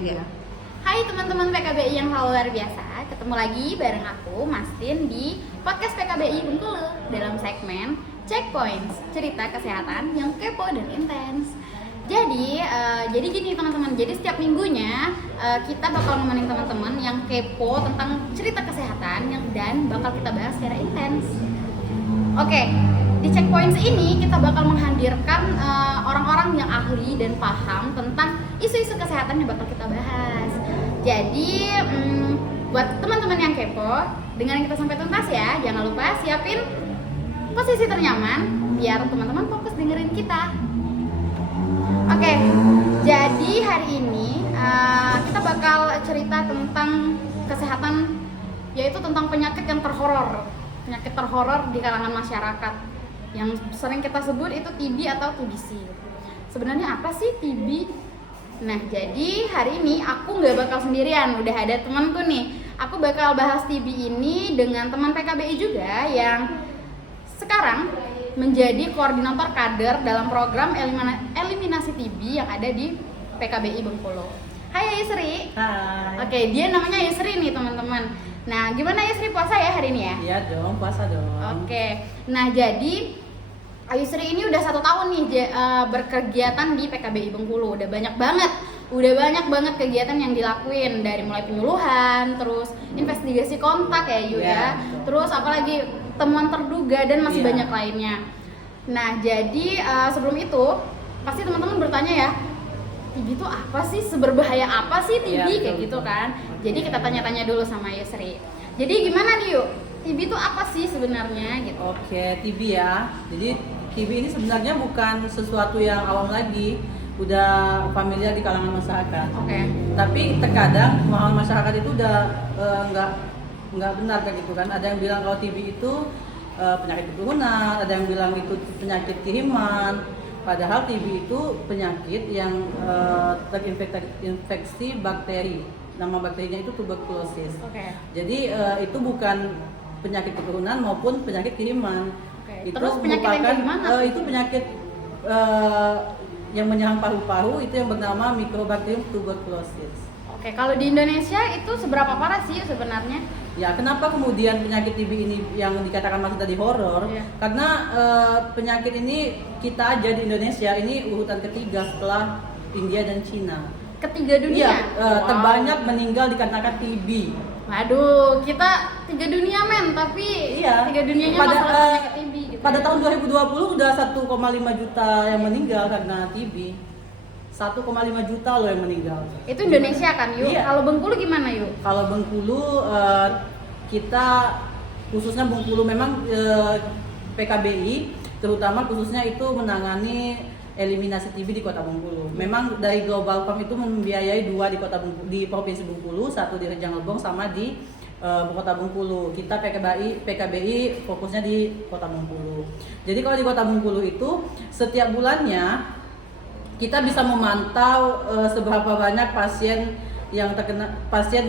Iya. Hai teman-teman PKBI yang luar biasa, ketemu lagi bareng aku Mastin di podcast PKBI Bengkulu dalam segmen Checkpoints, cerita kesehatan yang kepo dan intens. Jadi gini teman-teman, jadi setiap minggunya kita bakal nemenin teman-teman yang kepo tentang cerita kesehatan dan bakal kita bahas secara intens. Oke, di Checkpoints ini kita bakal menghadirkan orang-orang yang ahli dan paham tentang isu-isu kesehatan yang bakal kita bahas. Jadi, buat teman-teman yang kepo, dengerin kita sampai tuntas ya. Jangan lupa siapin posisi ternyaman biar teman-teman fokus dengerin kita. Oke, jadi hari ini kita bakal cerita tentang kesehatan, yaitu tentang penyakit yang terhoror di kalangan masyarakat yang sering kita sebut itu TB atau TBC. Sebenarnya apa sih TB? Nah, jadi hari ini aku nggak bakal sendirian, udah ada temanku nih. Aku bakal bahas TB ini dengan teman PKBI juga yang sekarang menjadi koordinator kader dalam program eliminasi TB yang ada di PKBI Bengkulu. Hai Yusri. Hai. Oke, dia namanya Yusri nih teman-teman. Nah, gimana Yusri, puasa ya hari ini ya? Iya dong, puasa dong. Oke, nah jadi Yusri ini udah 1 tahun nih berkegiatan di PKBI Bengkulu. Udah banyak banget kegiatan yang dilakuin, dari mulai penyuluhan, terus investigasi kontak ya Yu ya. Terus apalagi temuan terduga dan masih banyak lainnya. Nah jadi sebelum itu pasti teman-teman bertanya ya, TB itu apa sih? Seberbahaya apa sih TB? Kayak gitu kan. Jadi kita tanya-tanya dulu sama Yusri. Jadi gimana nih Yuk? TB itu apa sih sebenarnya gitu? Oke, TB ya. Jadi TB ini sebenarnya bukan sesuatu yang awam lagi, udah familiar di kalangan masyarakat. Oke. Tapi terkadang masyarakat itu udah nggak benar kayak gitu kan. Ada yang bilang kalau TB itu penyakit keturunan, ada yang bilang itu penyakit kiriman. Padahal TB itu penyakit yang terinfeksi bakteri. Nama bakterinya itu tuberkulosis. Oke. Jadi itu bukan penyakit keturunan maupun penyakit kiriman. Oke. Itu Terus penyakit yang kayak gimana? itu penyakit yang menyerang paru-paru, itu yang bernama Mycobacterium tuberculosis. Oke, kalau di Indonesia itu seberapa parah sih sebenarnya? Ya, kenapa kemudian penyakit TB ini yang dikatakan Mas tadi horor? Iya. Karena penyakit ini kita aja di Indonesia ini urutan ketiga setelah India dan Cina. Ketiga dunia? Iya, Wow. terbanyak meninggal dikarenakan TB. Waduh, kita 3 dunia men, tapi Iya. 3 dunianya Pada, masalah penyakit TB gitu. Pada ya. tahun 2020 udah 1,5 juta yang meninggal karena TB. 1,5 juta loh yang meninggal. Itu Indonesia kan Yuk? Iya. Kalau Bengkulu gimana Yuk? Kalau Bengkulu kita khususnya Bengkulu memang PKBI terutama khususnya itu menangani eliminasi TB di Kota Bengkulu. Memang dari Global Fund itu membiayai 2 di Provinsi Bengkulu, 1 di Rejang Lebong sama di Kota Bengkulu. Kita PKBI fokusnya di Kota Bengkulu. Jadi kalau di Kota Bengkulu itu setiap bulannya kita bisa memantau seberapa banyak pasien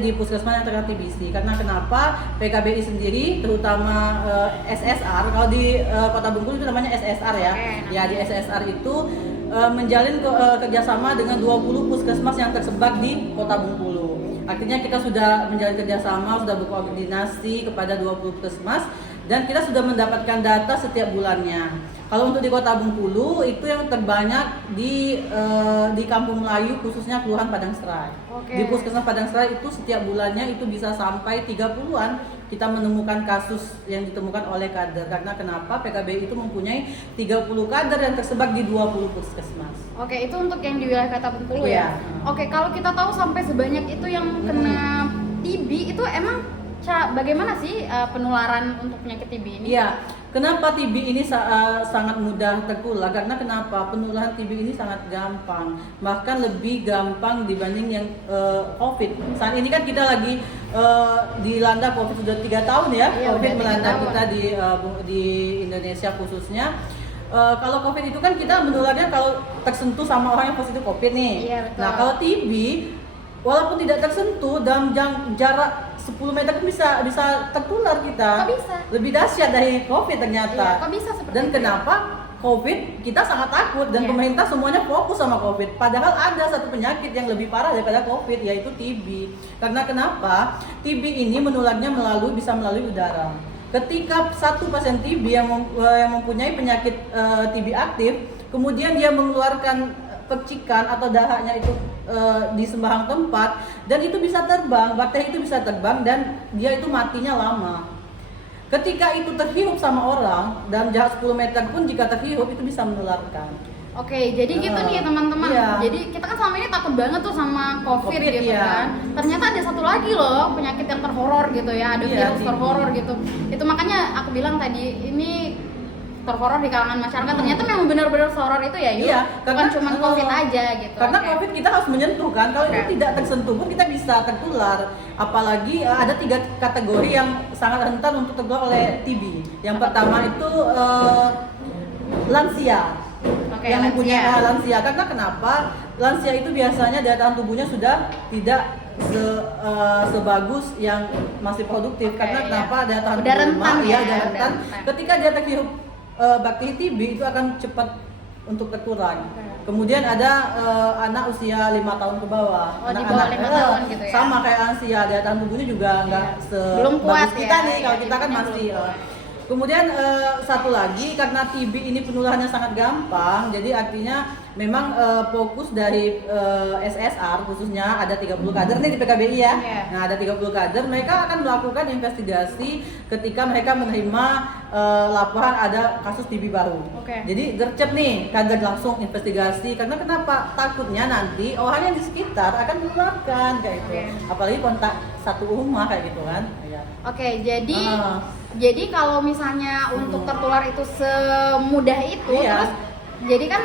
di puskesmas yang terkena TBC. Karena kenapa? PKBI sendiri terutama SSR, kalau di Kota Bengkulu itu namanya SSR ya. Ya, di SSR itu menjalin kerjasama dengan 20 puskesmas yang tersebar di Kota Bengkulu. Artinya kita sudah menjalin kerjasama, sudah berkoordinasi kepada 20 puskesmas dan kita sudah mendapatkan data setiap bulannya. Kalau untuk di Kota Bengkulu itu yang terbanyak di Kampung Melayu, khususnya Kelurahan Padang Serai. Oke. Di Puskesmas Padang Serai itu setiap bulannya itu bisa sampai 30-an kita menemukan kasus yang ditemukan oleh kader. Karena kenapa? PKBI itu mempunyai 30 kader yang tersebar di 20 puskesmas. Oke, itu untuk yang di wilayah Kota Bengkulu ya? Iya. Oke, kalau kita tahu sampai sebanyak itu yang kena TB, itu emang bagaimana sih penularan untuk penyakit TB ini? Iya, kenapa TB ini sangat mudah tertular? Karena kenapa? Penularan TB ini sangat gampang, bahkan lebih gampang dibanding yang COVID. Saat ini kan kita lagi dilanda COVID sudah 3 tahun ya. Iya, COVID udah 3 melanda tahun. kita di Indonesia khususnya. Kalau COVID itu kan kita menularnya kalau tersentuh sama orang yang positif COVID nih. Iya, betul. Nah, kalau TB walaupun tidak tersentuh dalam jarak 10 meter pun bisa tertular kita. Kok bisa? Lebih dahsyat dari COVID ternyata. Iya, kok bisa seperti Dan itu? kenapa? COVID kita sangat takut dan Iya. pemerintah semuanya fokus sama COVID. Padahal ada satu penyakit yang lebih parah daripada COVID, yaitu TB. Karena kenapa? TB ini menularnya bisa melalui udara. Ketika satu pasien TB yang mempunyai penyakit TB aktif, kemudian dia mengeluarkan percikan atau dahaknya itu di sembarang tempat, dan itu bisa terbang, bakteri itu bisa terbang dan dia itu matinya lama. Ketika itu terhirup sama orang, dalam jarak 10 meter pun jika terhirup itu bisa menularkan. Oke, jadi gitu nih teman-teman. Iya. Jadi kita kan selama ini takut banget tuh sama COVID gitu iya. kan. Ternyata ada satu lagi loh penyakit yang terhoror gitu ya, ada Iya, virus TB. terhoror gitu. Itu makanya aku bilang tadi ini terhoror di kalangan masyarakat. Ternyata memang benar-benar terhoror itu ya, Yu. Iya, Bukan cuma COVID aja gitu. Karena Oke. COVID kita harus menyentuh kan, kalau Oke. itu tidak tersentuh pun kita bisa tertular. Apalagi ada 3 kategori yang sangat rentan untuk tertular oleh TB. Yang pertama itu lansia. Oke, Yang mempunyai lansia. lansia. Karena kenapa? Lansia itu biasanya daya tahan tubuhnya sudah tidak sebagus yang masih produktif. Oke, karena iya. kenapa? Daya tahan Udah tubuh rentan lemah, ya, udah udah rentan. rentan. Ketika dia terhirup bakteri TB itu akan cepat untuk tertular. Kemudian ada anak usia 5 tahun ke bawah. Oh, di bawah 5 tahun gitu ya. Sama kayak lansia, daya tahan tubuhnya juga nggak Belum kuat sebagus kita ya, nih. Kalau ya, kita kan imunnya masih. belum kuat. Kemudian satu lagi, karena TB ini penularannya sangat gampang, jadi artinya memang fokus dari SSR khususnya ada 30 kader nih di PKBI ya. Iya. Nah, ada 30 kader, mereka akan melakukan investigasi ketika mereka menerima laporan ada kasus TB baru. Oke. Jadi gercep nih, kader langsung investigasi. Karena kenapa? Takutnya nanti orang yang di sekitar akan menularkan kayak gitu. Oke. Apalagi kontak satu rumah kayak gitu kan. Iya. Oke, jadi Ah. jadi kalau misalnya untuk tertular itu semudah itu, Iya. terus jadi kan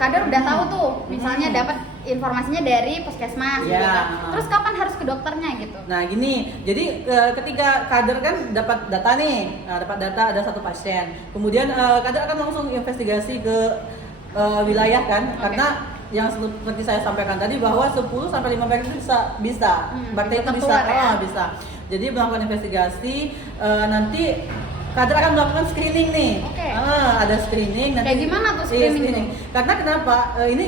kader udah tahu tuh, misalnya dapat informasinya dari puskesmas gitu Iya. kan. Terus kapan harus ke dokternya gitu? Nah gini, jadi ketika kader kan dapat data nih, dapat data ada satu pasien, kemudian kader akan langsung investigasi ke wilayah kan, Oke. karena yang seperti saya sampaikan tadi bahwa 10 sampai 15 itu bisa bakteri itu bisa, tertular ya? bisa. Jadi melakukan investigasi, nanti kader akan melakukan screening nih. Oke. Ada screening. Nanti, Kayak gimana tuh Iya, screening? Karena kenapa? Ini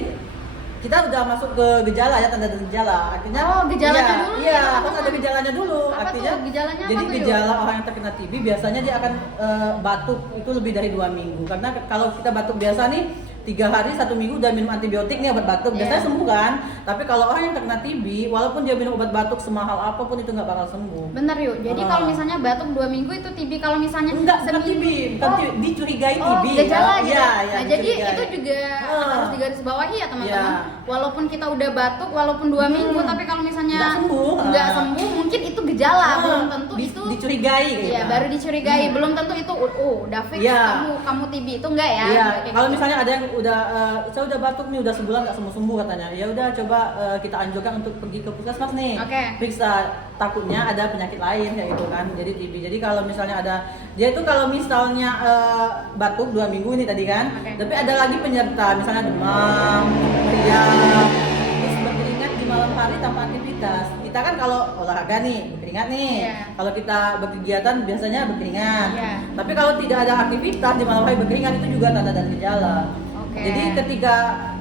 kita udah masuk ke gejala ya, tanda gejala. Artinya Oh, gejalanya iya, dulu nih, Iya, teman-teman. harus ada gejalanya dulu. Apa Artinya tuh? Gejalanya apa jadi tuh, Yu? gejala orang yang terkena TB biasanya dia akan batuk itu lebih dari 2 minggu. Karena kalau kita batuk biasa nih 3 hari 1 minggu udah minum antibiotik nih obat batuk, biasanya Iya. sembuh kan. Tapi kalau orang yang terkena TB, walaupun dia minum obat batuk semahal apapun itu nggak bakal sembuh. Bentar yuk, jadi Ah. kalau misalnya batuk 2 minggu itu TB, kalau misalnya Enggak, bukan TB, bukan Oh. TB, dicurigai Oh, TB. gejala gitu. Iya, iya, Nah, jadi dicurigai. itu juga harus digarisbawahi ya teman-teman. Iya. Walaupun kita udah batuk, walaupun 2 minggu, tapi kalau misalnya Nggak sembuh. nggak sembuh, mungkin itu gejala, belum tentu Di- itu. dicurigai gitu. Iya, baru dicurigai, belum tentu itu. Udah fix Iya. kamu TB itu enggak ya? Iya, Kayak kalau gitu. misalnya ada yang udah saya udah batuk nih udah sebulan nggak sembuh katanya, ya udah coba kita anjurkan untuk pergi ke puskesmas nih, Oke. periksa, takutnya ada penyakit lain kayak gitu kan, jadi TB. Jadi kalau misalnya ada dia itu kalau misalnya batuk 2 minggu ini tadi kan, Oke. tapi ada lagi penyerta misalnya demam, meriang, terus berkeringat di malam hari tanpa aktivitas. Kita kan kalau olahraga nih berkeringat nih, Iya. kalau kita berkegiatan biasanya berkeringat. Iya. Tapi kalau tidak ada aktivitas di malam hari berkeringat itu juga tanda dan gejala. Oke. Jadi ketika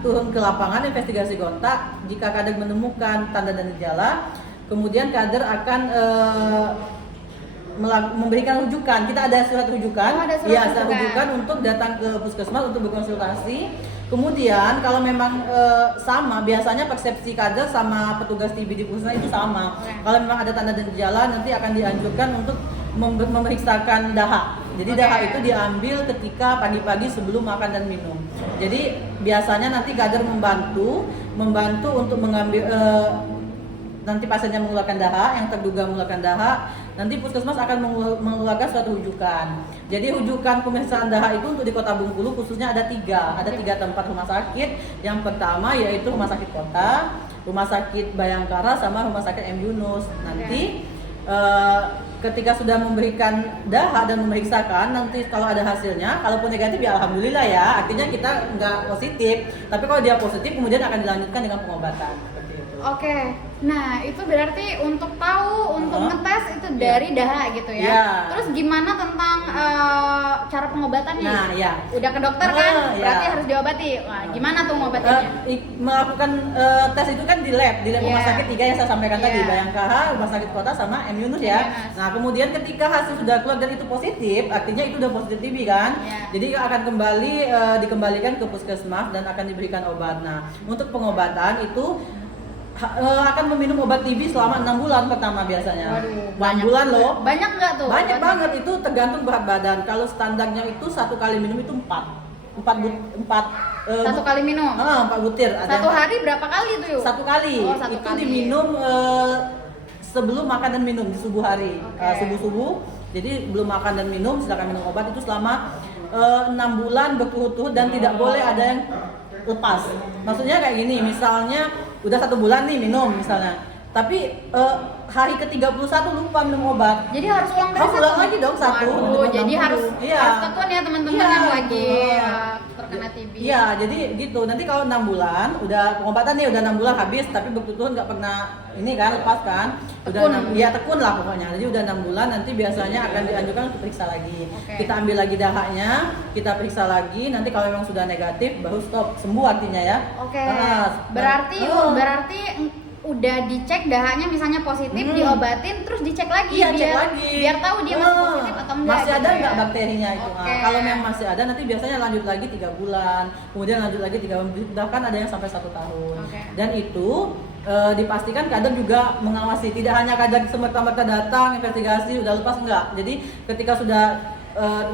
turun ke lapangan investigasi kontak, jika kader menemukan tanda dan gejala, kemudian kader akan memberikan rujukan. Kita ada surat rujukan. Oh, ada surat Iya, rujukan. rujukan untuk datang ke puskesmas untuk berkonsultasi. Kemudian kalau memang sama, biasanya persepsi kader sama petugas TB di puskesmas itu sama. Oke. Kalau memang ada tanda dan gejala, nanti akan dianjurkan untuk memeriksakan dahak. Jadi Oke. dahak itu diambil ketika pagi-pagi sebelum makan dan minum. Jadi biasanya nanti kader membantu untuk mengambil nanti pasiennya mengeluarkan dahak, yang terduga mengeluarkan dahak, nanti puskesmas akan mengeluarkan suatu rujukan. Jadi rujukan pemeriksaan dahak itu untuk di Kota Bengkulu khususnya ada 3 tempat rumah sakit. Yang pertama yaitu Rumah Sakit Kota, Rumah Sakit Bayangkara, sama Rumah Sakit M Yunus. Nanti ketika sudah memberikan dahak dan memeriksakan, nanti kalau ada hasilnya, kalaupun negatif ya alhamdulillah ya, artinya kita nggak positif. Tapi kalau dia positif kemudian akan dilanjutkan dengan pengobatan seperti itu. Oke, nah itu berarti untuk tahu, untuk ngetes itu dari DAHA gitu ya. Iya. Terus gimana tentang cara pengobatannya? Nah, ya. Udah ke dokter kan, Iya. berarti harus diobati. Wah, gimana tuh ngobatinnya? Melakukan tes itu kan di lab rumah Iya. sakit 3 yang saya sampaikan tadi, Iya. Bayangkara, Rumah Sakit Kota sama M Yunus ya. Yunus. Nah, kemudian ketika hasil sudah keluar dan itu positif, artinya itu udah positif TB kan. Iya. Jadi akan kembali dikembalikan ke puskesmas dan akan diberikan obat. Nah, untuk pengobatan itu akan meminum obat TB selama 6 bulan pertama biasanya. Waduh, 6 bulan loh. Banyak nggak tuh? Banyak banget, itu tergantung berat badan. Kalau standarnya itu 1 kali minum itu 4 Satu kali minum. 4 butir. Ada Satu hari berapa kali tuh yuk? 1 kali. Oh, 1 itu kali. diminum sebelum makan dan minum di subuh hari. Oke. Subuh-subuh. Jadi belum makan dan minum, silakan minum obat itu selama 6 bulan berturut-turut dan tidak boleh ada yang lepas. Maksudnya kayak gini, misalnya udah 1 bulan nih minum misalnya, tapi hari ke-31 lupa minum obat. Jadi harus ulang dari Harus ulang lagi dong 1. Waduh, jadi harus Iya. tekun ya teman-teman Iya, yang lagi betul. terkena TB. Iya, jadi gitu. Nanti kalau 6 bulan, udah pengobatan nih udah 6 bulan habis, tapi berturut-turut nggak pernah ini kan lepas kan? Udah Tekun. 6, ya tekun lah pokoknya. Jadi udah 6 bulan, nanti biasanya akan dianjurkan untuk periksa lagi. Oke. Kita ambil lagi dahaknya, kita periksa lagi. Nanti kalau memang sudah negatif, baru stop, sembuh artinya ya. Oke. Nah, Berarti oh. berarti udah dicek dahanya misalnya positif, diobatin terus dicek lagi Iya, cek biar lagi. biar tahu dia masih positif atau enggak. Masih ada gitu nggak ya. bakterinya itu? Oke. Nah, kalau memang masih ada, nanti biasanya lanjut lagi 3 bulan, kemudian lanjut lagi 3 bulan, bahkan ada yang sampai 1 tahun. Oke. Dan itu dipastikan kader juga mengawasi, tidak hanya kader semerta-merta datang investigasi udah lepas enggak. Jadi ketika sudah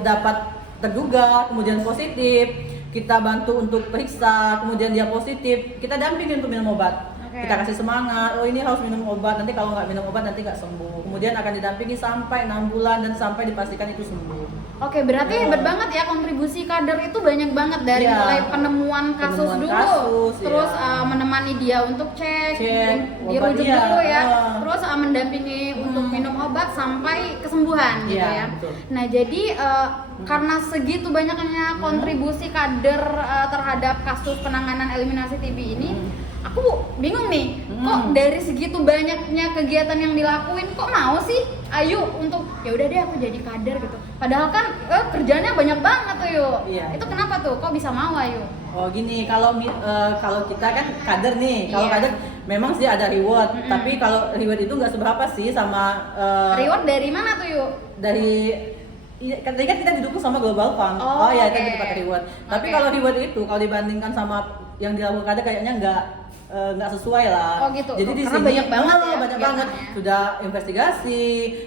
dapat terduga, kemudian positif, kita bantu untuk periksa, kemudian dia positif, kita dampingi untuk minum obat. Oke. Kita kasih semangat, oh ini harus minum obat, nanti kalau nggak minum obat nanti nggak sembuh. Kemudian akan didampingi sampai 6 bulan dan sampai dipastikan itu sembuh. Oke, berarti hebat banget ya, kontribusi kader itu banyak banget dari Iya. mulai penemuan kasus Penemuan dulu, kasus, terus iya. menemani dia untuk cek, obat, dirujuk iya. dulu ya, terus mendampingi untuk minum obat sampai kesembuhan gitu Iya, ya. betul. Nah, jadi karena segitu banyaknya kontribusi kader terhadap kasus penanganan eliminasi TB ini, aku bingung nih, kok dari segitu banyaknya kegiatan yang dilakuin kok mau sih Ayu untuk ya udah deh aku jadi kader gitu. Padahal kan kerjanya banyak banget tuh yuk. Iya. Itu kenapa tuh? Kok bisa mau Ayu? Oh gini, kalau kita kan kader nih, kalau Iya. kader memang sih ada reward, tapi kalau reward itu nggak seberapa sih sama Reward dari mana tuh yuk? dari tadi kan kita didukung sama Global Fund. Oh, ya oke. itu dapat reward. Tapi Oke. kalau reward itu kalau dibandingkan sama yang dilakukan kader kayaknya nggak sesuai lah. Oh, gitu. Jadi di Karena sini banyak banget ya banyak banget. kegiatannya. Sudah investigasi,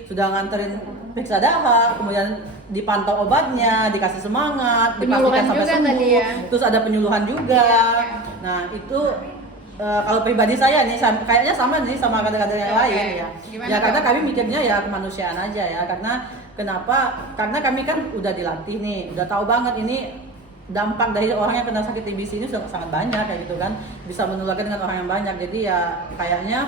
sudah nganterin periksa dahak, kemudian dipantau obatnya, dikasih semangat, Penyuluhan dipastikan sampai juga sembuh. tadi ya. Terus ada penyuluhan juga. Iya. Nah itu kalau pribadi saya nih kayaknya sama nih sama kader-kader yang Oke. lain ya. Gimana Ya karena tuh? kami mikirnya ya kemanusiaan aja ya. Karena kenapa? Karena kami kan udah dilatih nih, udah tahu banget ini dampak dari orang yang kena sakit TBC ini sangat banyak kayak gitu kan, bisa menularkan dengan orang yang banyak. Jadi ya kayaknya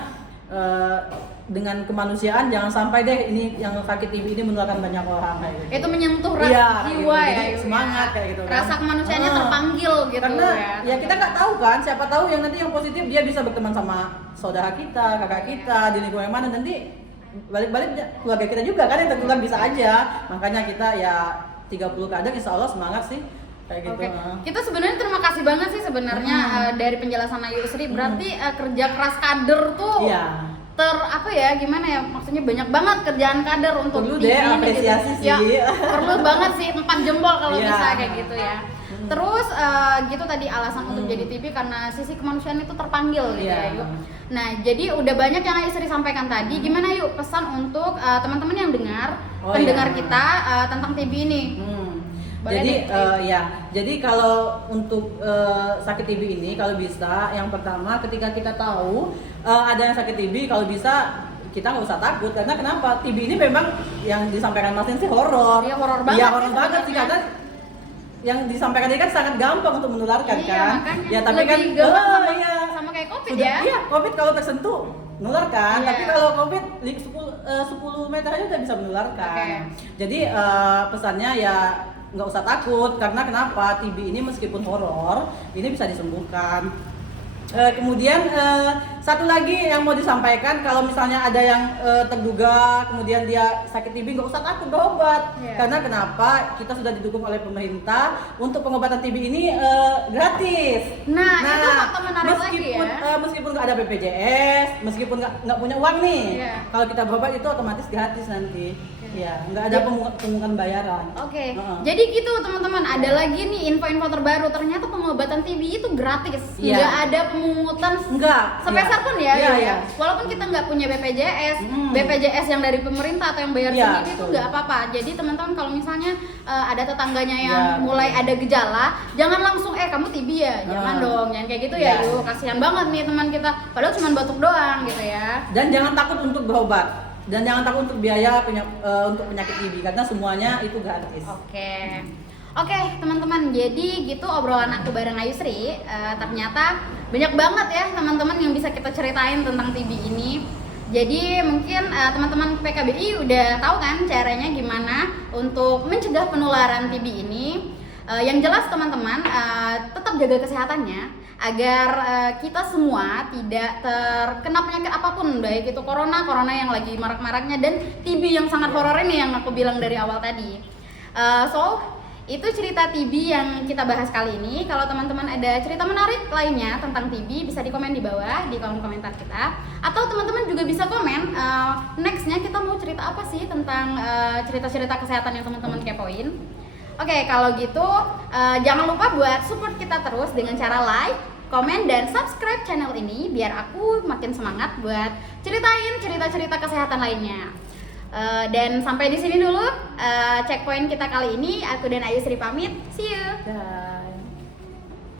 dengan kemanusiaan jangan sampai deh ini yang sakit TB ini menularkan banyak orang kayak gitu. Itu menyentuh rasa Iya, jiwa gitu. ya. Jadi Yuk, semangat ya. kayak gitu kan. Rasa kemanusiaannya Ah. terpanggil gitu Karena ya. ya kita nggak tahu kan, siapa tahu yang nanti yang positif dia bisa berteman sama saudara kita, kakak kita di lingkungan yang mana, nanti balik-balik keluarga kita juga kan yang tertular bisa aja. Makanya kita ya 30 kader insya Allah semangat sih kayak gitu. Oke, kita sebenarnya terima kasih banget sih sebenarnya dari penjelasan Ayu Sri. Berarti kerja keras kader tuh Iya. apa ya, gimana ya, maksudnya banyak banget kerjaan kader untuk Perlu TV deh ini apresiasi gitu. sih. Ya, perlu banget sih 4 jempol kalau Iya. bisa kayak gitu ya. Terus gitu tadi alasan untuk jadi TV karena sisi kemanusiaan itu terpanggil gitu Iya. ya Yuk. Nah jadi udah banyak yang Ayu Sri sampaikan tadi. Gimana yuk pesan untuk teman-teman yang dengar, Oh, pendengar iya. kita tentang TV ini? Boleh Jadi deh, ya, jadi kalau untuk sakit TB ini kalau bisa yang pertama ketika kita tahu ada yang sakit TB, kalau bisa kita nggak usah takut karena kenapa? TB ini memang yang disampaikan Mas Nin sih horor. Iya, horor banget Iya, sih horor banget sih sebenarnya. karena yang disampaikan ini kan sangat gampang untuk menularkan Iya, kan. makanya. Ya tapi Lebih kan gampang sama, iya. sama kayak COVID Sudah, ya. Iya, COVID kalau tersentuh menularkan, Iya. tapi kalau COVID 10 meter aja udah bisa menularkan. Oke. Jadi pesannya ya nggak usah takut karena kenapa? TB ini meskipun horor, ini bisa disembuhkan. Kemudian Satu lagi yang mau disampaikan, kalau misalnya ada yang terduga kemudian dia sakit TB, nggak usah takut berobat. Karena kenapa? Kita sudah didukung oleh pemerintah untuk pengobatan TB ini gratis. Nah, itu faktor menarik meskipun, lagi ya. Meskipun nggak ada BPJS, meskipun nggak punya uang nih, kalau kita berobat itu otomatis gratis nanti. Ya, nggak ada pungutan bayaran. Oke. Jadi gitu teman-teman, ada lagi nih info-info terbaru. Ternyata pengobatan TB itu gratis, nggak ada pemungutan sepeser pun ya. Iya. Walaupun kita nggak punya BPJS yang dari pemerintah atau yang bayar sendiri itu nggak apa-apa. Jadi teman-teman kalau misalnya ada tetangganya yang mulai ada gejala, jangan langsung kamu TB ya, jangan dong, jangan kayak gitu ya. Yuk, kasihan banget nih teman kita, padahal cuma batuk doang gitu ya. Dan jangan takut untuk berobat. Dan jangan takut untuk biaya untuk penyakit TB karena semuanya itu gratis. Oke, teman-teman. Jadi gitu obrolan aku bareng Ayu Sri. Ternyata banyak banget ya teman-teman yang bisa kita ceritain tentang TB ini. Jadi mungkin teman-teman PKBI udah tahu kan caranya gimana untuk mencegah penularan TB ini. Yang jelas teman-teman tetap jaga kesehatannya agar kita semua tidak terkena penyakit apapun, baik itu corona yang lagi marak-maraknya dan TB yang sangat horor ini yang aku bilang dari awal tadi. Itu cerita TB yang kita bahas kali ini. Kalau teman-teman ada cerita menarik lainnya tentang TB bisa di komen di bawah di kolom komentar kita, atau teman-teman juga bisa komen nextnya kita mau cerita apa sih tentang cerita-cerita kesehatan yang teman-teman kepoin. Oke, kalau gitu jangan lupa buat support kita terus dengan cara like, komen, dan subscribe channel ini biar aku makin semangat buat ceritain cerita-cerita kesehatan lainnya. Dan sampai di sini dulu checkpoint kita kali ini. Aku dan Ayu Sri pamit. See you. Dah.